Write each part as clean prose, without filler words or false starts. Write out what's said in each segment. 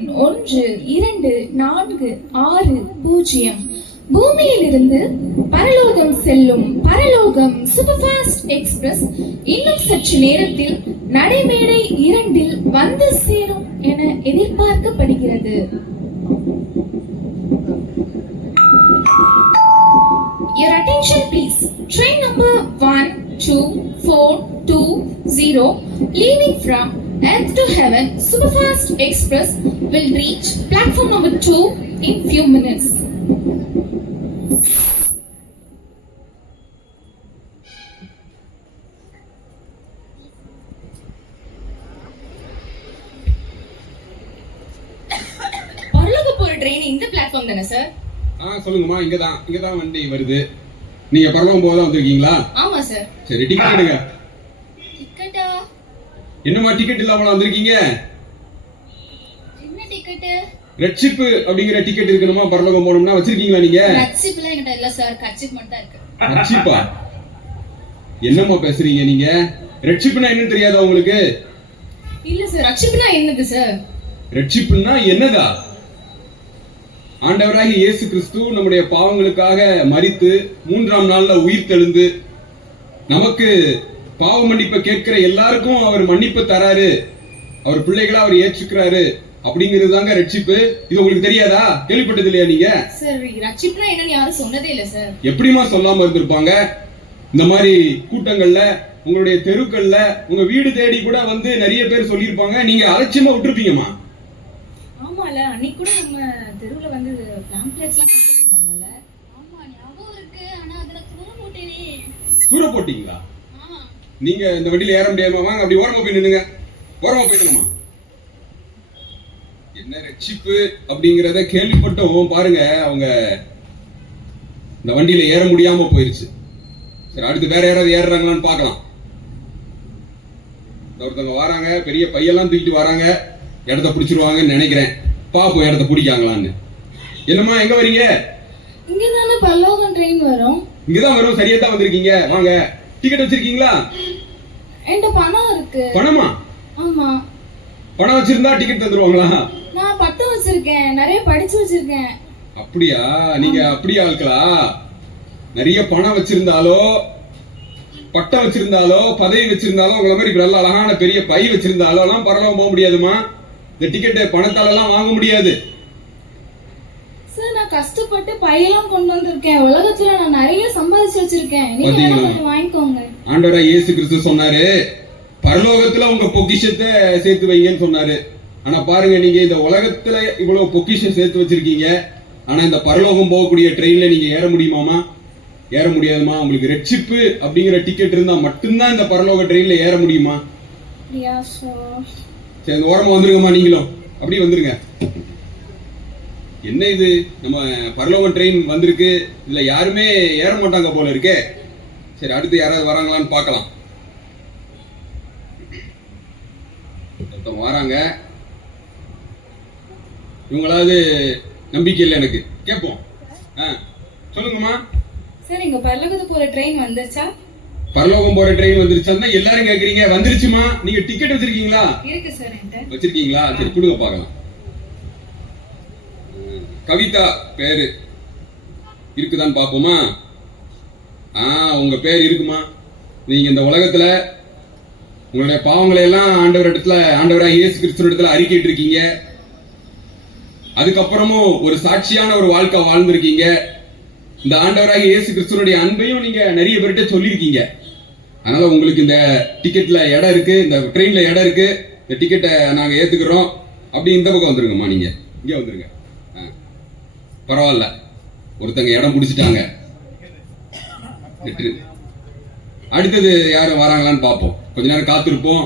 12460. பூமியிலிருந்து பரலோகம் செல்லும் பரலோகம் சூப்பர்ஃபாஸ்ட் எக்ஸ்பிரஸ் இன்னும் சற்று நேரத்தில் நடைமேடை 2 வந்து சேரும் என எதிர்பார்க்கப்படுகிறது. Your attention please. Train number 12420 leaving from Earth to Heaven Superfast Express will reach platform number 2 in few minutes. பரலோக போற ட்ரெயின் இந்த பிளாட்ஃபார்ம் தானே சார்? சொல்லுங்கம்மா. இங்கதான் வண்டி வருது. நீங்க பரலோகம் போக தான் வந்திருக்கீங்களா? ஆமா சார். சரி, டிக்கெட் எடுங்க. டிக்கெட்டா? என்னம்மா டிக்கெட் இல்லாம வந்திருக்கீங்க? என்ன டிக்கெட்? ரெட்ஷிப் அப்படிங்கிற டிக்கெட் இருக்கணுமா பரலோகம் போகணும்னா? வச்சிருக்கீங்களா நீங்க? ரெட்ஷிப்லாம் என்கிட்ட இல்ல சார். கட்சிப் மட்டும் தான் இருக்கு. ரெட்ஷிப்பா? என்னம்மா பேசுறீங்க நீங்க? ரெட்ஷிப்னா என்னன்னு தெரியாதா உங்களுக்கு? இல்ல சார். ரெட்ஷிப்னா என்னது சார்? ரெட்ஷிப்னா என்னதா? ஆண்டவராகிய இயேசு கிறிஸ்து நம்முடைய பாவங்களுக்காக மரித்து 3ஆம் நாள்ல உயிர் தெழுந்து நமக்கு பாவ மன்னிப்பை கேட்கிற எல்லாருக்கும் அவர் மன்னிப்பு தராரு, அவர் பிள்ளைகளா அவர் ஏற்றுக்கிறாரு அப்படிங்கிறது தாங்க ரட்சிப்பு. இது உங்களுக்கு தெரியாதா? கேள்விப்பட்டது இல்லையா நீங்க? சார், ரட்சிப்புனா என்னன்னு யாரும் சொன்னதே இல்ல சார். எப்படிமா சொல்லாம இருந்திருப்பாங்க? இந்த மாதிரி கூட்டங்கள்ல, உங்களுடைய தெருக்கள்ல, உங்க வீடு தேடி கூட வந்து நிறைய பேர் சொல்லியிருப்பாங்க. நீங்க அலட்சியமா விட்டுருப்பீங்கம்மா. ஆமால, அன்னைக்கு கூட நம்ம தெருவுல வந்து பாம்ப்ளெட்ஸ்லாம் கொடுத்துட்டு இருந்தாங்கல்ல. ஆமா, ஞாபகம் இருக்கு. ஆனா அதுல தூர போட்டீங்களா? நீங்க இந்த வண்டியில ஏற முடியாம வாங்க, அப்படி ஓரமா போய் நின்னுங்க. ஓரமா போயிடணுமா? என்ன ரட்சிப்பு அப்படிங்கறத கேள்விப்பட்டோம் பாருங்க, அவங்க இந்த வண்டியில ஏற முடியாம போயிருச்சு. சரி, அடுத்து வேற யாராவது ஏறுறாங்களான்னு பாக்கலாம். ஒருத்தவங்க வராங்க, பெரிய பையெல்லாம் தூக்கிட்டு வராங்க, இடத்த பிடிச்சிருவாங்கன்னு நினைக்கிறேன். பாப்போம் இடத்த பிடிக்காங்களான்னு. என்னம்மா, எங்க வரீங்க? இங்கதானே பரலோகம் ட்ரெயின் வரும். இங்கதான் வரும். சரியா தான் வந்திருக்கீங்க. வாங்க. டிக்கெட் வச்சிருக்கீங்களா? என்கிட்ட பணம் இருக்கு. பணமா? ஆமா. பணம் வச்சிருந்தா டிக்கெட் தந்துருவாங்களா? நான் பட்டம் வச்சிருக்கேன், நிறைய படிச்சு வச்சிருக்கேன். அப்படியா? நீங்க அப்படியே ஆட்களா? நிறைய பணம் வச்சிருந்தாலோ, பட்டம் வச்சிருந்தாலோ, பதவி வச்சிருந்தாலோ, உங்களை மாதிரி நல்ல அழகான பெரிய பை வச்சிருந்தாலோ எல்லாம் பரலோகம் போக முடியாதுமா. இந்த டிக்கெட்டை பணத்தால எல்லாம் வாங்க முடியாது. சார், நான் கஷ்டப்பட்டு பையெல்லாம் கொண்டு வந்திருக்கேன். உலகத்துல நான் நிறைய சம்பாதிச்சு வச்சிருக்கேன். நீங்க கொஞ்சம் வாங்கிக்கோங்க. ஆண்டவரே இயேசு கிறிஸ்து சொன்னாரு, பரலோகத்துல உங்க பொக்கிஷத்தை சேர்த்து வைங்கன்னு சொன்னாரு. ஆனா பாருங்க, நீங்க இந்த உலகத்துல இவ்வளவு பொக்கிஷம் சேர்த்து வச்சிருக்கீங்க. ஆனா இந்த பரலோகம் போகக்கூடிய ட்ரெயின்ல நீங்க ஏற முடியுமாமா? ஏற முடியாதுமா. உங்களுக்கு ரெட்ஷிப்பு அப்படிங்கிற டிக்கெட் இருந்தா மட்டும்தான் இந்த பரலோக ட்ரெயின்ல ஏற முடியுமா? சரி, ஓரமா வந்துருங்கம்மா. நீங்களும் அப்படியே வந்துருங்க. என்ன இது, நம்ம பரலோக ட்ரெயின் வந்திருக்கு, இதுல யாருமே ஏற மாட்டாங்க போல இருக்கே. சரி, அடுத்து யாராவது வராங்களான்னு பார்க்கலாம். ஒருத்தவங்க வராங்க. இவங்களாவது நம்பிக்கை இல்லை எனக்கு. கேட்போம். சொல்லுங்கம்மா. சார், இங்க பரலோகத்துக்கு போற ட்ரெயின் வந்துருச்சா? பரலோகம் போற ட்ரெயின் வந்துருச்சான்னு எல்லாரும் கேக்குறீங்க. வந்துருச்சுமா. நீங்க டிக்கெட் வச்சிருக்கீங்களா? இருக்கு சார். என்கிட்ட வச்சிருக்கீங்களா? சரி, கொடுங்க பார்க்கலாம். கவிதா பேரு இருக்குதான்னு பாப்போமா? உங்க பேர் இருக்குமா? நீங்க இந்த உலகத்துல உங்களுடைய பாவங்களை எல்லாம் ஆண்டவராக இயேசு கிறிஸ்து இடத்துல அறிக்கைட்டு இருக்கீங்க. அதுக்கப்புறமும் ஒரு சாட்சியான ஒரு வாழ்க்கை வாழ்ந்திருக்கீங்க. இந்த ஆண்டவராக இயேசு கிறிஸ்துவனுடைய அன்பையும் நீங்க நிறைய பேர்கிட்ட சொல்லியிருக்கீங்க. அதனால உங்களுக்கு இந்த டிக்கெட்ல இடம் இருக்கு, இந்த ட்ரெயின்ல இடம் இருக்கு, இந்த டிக்கெட்டை நாங்க ஏத்துக்கிறோம். அப்படி இந்த பக்கம் வந்துருங்கம்மா. நீங்க இங்க வந்துருங்க. பரவாயில்ல, ஒருத்தங்க இடம் பிடிச்சிட்டாங்க. அடுத்தது யாரும் வராங்களான்னு பார்ப்போம். கொஞ்ச நேரம் காத்திருப்போம்.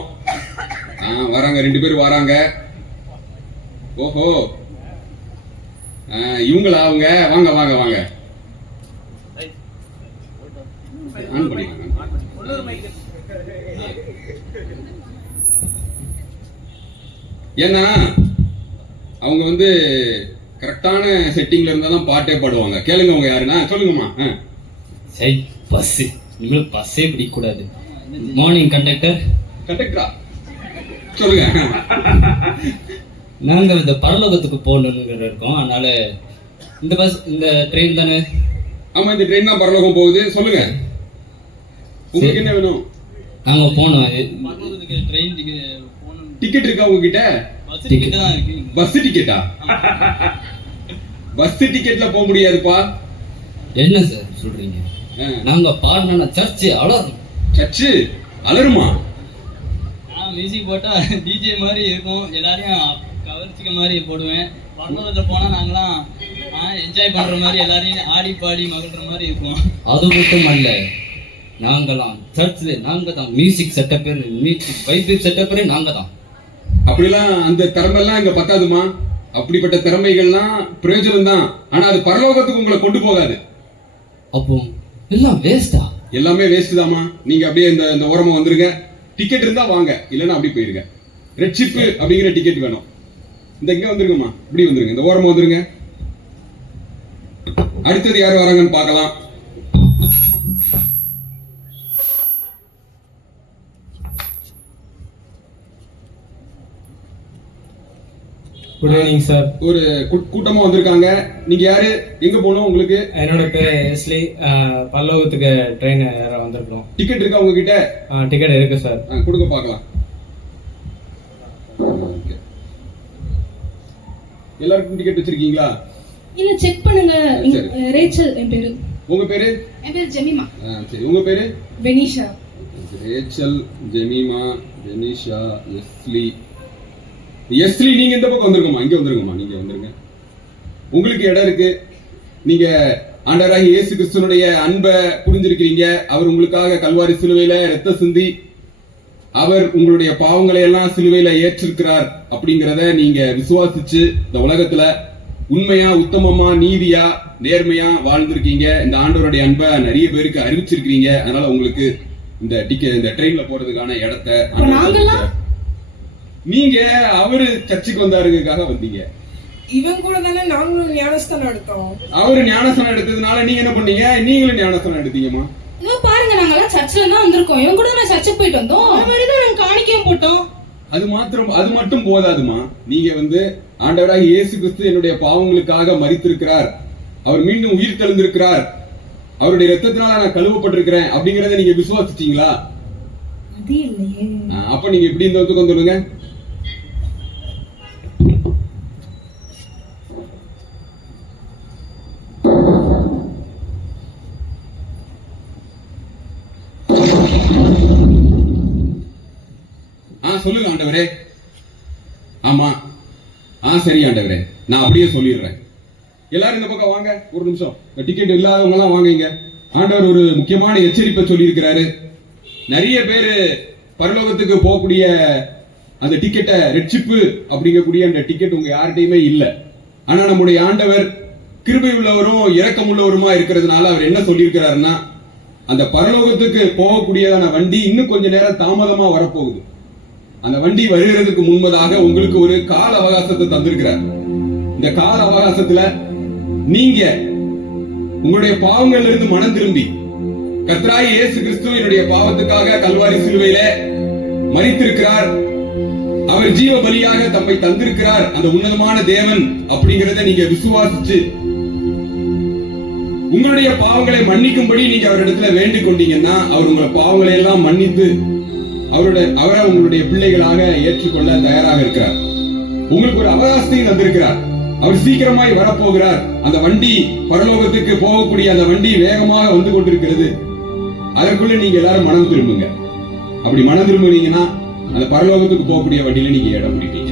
வராங்க, 2 பேர் வராங்க. ஓஹோ, இவங்களா? அவங்க வாங்க வாங்க வாங்க. ஆன் பண்ணிடுங்க. ஏன்னா அவங்க வந்து கரெக்டான செட்டிங்ல இருந்தா தான் பாட்டே பாடுவாங்க. கேளுங்க, அவங்க யாருன்னா சொல்லுங்கம்மா. சரி, பஸ் இனிமேல் பஸ்ஸே பிடிக்க கூடாது. Morning conductor. கண்டக்டரா? சொல்லுங்க. நாங்கள் இந்த பரலோகத்துக்கு போகணுங்கிற இருக்கோம். அதனால இந்த பஸ் இந்த ட்ரெயின் தானே? ஆமா, இந்த ட்ரெயின் தான் பரலோகம் போகுது. சொல்லுங்க, உங்களுக்கு என்ன வேணும்? நாங்கள் போனோம். ட்ரெயின் டிக்கெட் இருக்கா உங்ககிட்ட? பஸ் டிக்கெட் தான் இருக்கு. பஸ் டிக்கெட்டா? பஸ் டிக்கெட்ல போக முடியாதுப்பா. என்ன சார் சொல்றீங்க? நாங்க பாடினா சர்ச்சு அலரும். சர்ச்சு அலருமா? மியூசிக் போட்டா டிஜே மாதிரி இருக்கும், எல்லாரையும் கவர்ச்சிக்க மாதிரி போடுவேன். பரலோகத்தில் போனா நாங்களாம் என்ஜாய் பண்ற மாதிரி எல்லாரையும் ஆடி பாடி மகிழ்ற மாதிரி இருக்கும். அது மட்டும் அல்ல, நாங்களாம் சர்ச்சில் நாங்க தான் music setup, music vibe setup நாங்க தான். அப்படிலாம் அந்த திறமைலாம் இங்க பத்தாதுமா. அப்படிப்பட்ட திறமைகள்லாம் பிரயோஜனம் தான், ஆனா அது பரலோகத்துக்கு உங்களை கொண்டு போகாது. அப்போ எல்லாம் வேஸ்டா? எல்லாமே வேஸ்ட் தாமா. நீங்க அப்படியே இந்த ஓரமா வந்துருங்க. டிக்கெட் இருந்தா வாங்க, இல்லைன்னா அப்படி போயிருங்க. ரெட் ஷிப் அப்படிங்கிற டிக்கெட் வேணும். இந்த இங்க வந்துருங்கம்மா, இப்படி வந்துருங்க, இந்த ஓரமா வந்துருங்க. அடுத்தது யார் வராங்கன்னு பார்க்கலாம். Good evening sir. ஒரு கூட்டமா வந்திருக்காங்க. நீங்க யாரு, எங்க போகணும் உங்களுக்கு? என்னோட பேர் எஸ்லி. பல்லோகத்துக்கு ட்ரெயின் வந்திருக்கோம். டிக்கெட் இருக்கா உங்ககிட்ட? டிக்கெட் இருக்கு சார். கொடுங்க பார்க்கலாம். எல்லாருக்கும் டிக்கெட் வச்சிருக்கீங்களா? இல்ல, செக் பண்ணுங்க. ரேச்சல் என் பேரு. உங்க பேரு? என் பேரு ஜெமிமா. சரி, உங்க பேரு? வெனிஷா. ரேச்சல், ஜெமிமா, வெனிஷா, எஸ்லி. எஸ்லி, நீங்க இந்த பக்கம் வந்துருங்கம்மா, இங்க வந்துருங்கம்மா, நீங்க வந்துருங்க. உங்களுக்கு இடம் இருக்கு. நீங்க ஆண்டவராகிய இயேசு கிறிஸ்துவினுடைய அன்பை புரிஞ்சிருக்கிறீங்க. அவர் உங்களுக்காக கல்வாரி சிலுவையில ரத்த சிந்தி அவர் உங்களுடைய பாவங்களை எல்லாம் சிலுவையில ஏற்றிருக்கிறார் அப்படிங்கிறத நீங்க விசுவாசிச்சு இந்த உலகத்துல உண்மையா, உத்தமமா, நீதியா, நேர்மையா வாழ்ந்திருக்கீங்க. இந்த ஆண்டவருடைய அன்பை நிறைய பேருக்கு அறிவிச்சிருக்கீங்க. அதனால உங்களுக்கு இந்த ட்ரெயின்ல போறதுக்கான இடத்தை நீங்க அவரு சர்ச்சுக்கு வந்தாருக்காக வந்தீங்க. இவன் கூட தானே நாங்களும் ஞானஸ்தானம் எடுத்தோம். அவரு ஞானஸ்தானம் எடுத்ததுனால நீங்க என்ன பண்ணீங்க? நீங்களும் ஞானஸ்தானம் எடுத்தீங்கம்மா. இதோ பாருங்க, நாங்க எல்லாம் சர்ச்சில் தான் வந்திருக்கோம். இவன் கூட நான் சர்ச்சுக்கு போயிட்டு வந்தோம். அந்த மாதிரி தான் நாங்க காணிக்கையும் போட்டோம். அது மட்டும் போதாதுமா. நீங்க ஆண்டவராகிய இயேசு கிறிஸ்து என்னுடைய பாவங்களுக்காக மரித்திருக்கிறார், அவர் மீண்டும் உயிர் தெழுந்திருக்கிறார், அவருடைய ரத்தத்தினால நான் கழுவப்பட்டிருக்கிறேன் அப்படிங்கறத நீங்க விசுவாசிச்சீங்களா? அது இல்லையே. அப்ப நீங்க எப்படி இந்த ஒத்துக்கு வந்துடுங்க. சொல்லுங்க ஆண்டவரே. ஆமா, சரி ஆண்டவரே, நான் அப்படியே சொல்லிடுறேன். எல்லாரும் இந்த பக்கம் வாங்க, ஒரு நிமிஷம். டிக்கெட் இல்லாதவங்க எல்லாம் வாங்க. இங்க ஆண்டவர் ஒரு முக்கியமான எச்சரிப்பை சொல்லி இருக்கிறாரு. நிறைய பேரு பரலோகத்துக்கு போகக்கூடிய அந்த டிக்கெட்டை, ரெட் ஷிப் அப்படிங்கக்கூடிய அந்த டிக்கெட் உங்க யார்கிட்டயுமே இல்லை. ஆனா நம்முடைய ஆண்டவர் கிருபை உள்ளவரும் இரக்கம் உள்ளவருமா இருக்கிறதுனால அவர் என்ன சொல்லியிருக்கிறாருன்னா, அந்த பரலோகத்துக்கு போகக்கூடியதான வண்டி இன்னும் கொஞ்ச நேரம் தாமதமா வரப்போகுது. அந்த வண்டி வருகிறதுக்கு முன்பதாக உங்களுக்கு ஒரு கால அவகாசத்தை தந்திருக்கிறார். இந்த கால அவகாசத்துல நீங்க உங்களுடைய பாவங்கள்ல இருந்து மனம் திரும்பி கர்த்தராகிய இயேசு கிறிஸ்து என்னுடைய பாவத்துக்காக கல்வாரி சிலுவையில மரித்திருக்கிறார், அவர் ஜீவ பலியாக தம்மை தந்திருக்கிறார், அந்த உன்னதமான தேவன் அப்படிங்கறத நீங்க விசுவாசிச்சு உங்களுடைய பாவங்களை மன்னிக்கும்படி நீங்க அவரிடத்துல வேண்டிக் கொண்டீங்கன்னா அவர் உங்கள் பாவங்களை எல்லாம் மன்னித்து அவரை உங்களுடைய பிள்ளைகளாக ஏற்றுக்கொள்ள தயாராக இருக்கிறார். உங்களுக்கு ஒரு அவகாசத்தையும் தந்திருக்கிறார். அவர் சீக்கிரமாய் வரப்போகிறார். அந்த வண்டி, பரலோகத்துக்கு போகக்கூடிய அந்த வண்டி வேகமாக வந்து கொண்டிருக்கிறது. அதற்குள்ள நீங்க எல்லாரும் மனம் திரும்புங்க. அப்படி மனம் திரும்புனீங்கன்னா அந்த பரலோகத்துக்கு போகக்கூடிய வண்டியில நீங்க இடம் பிடிப்பீங்க.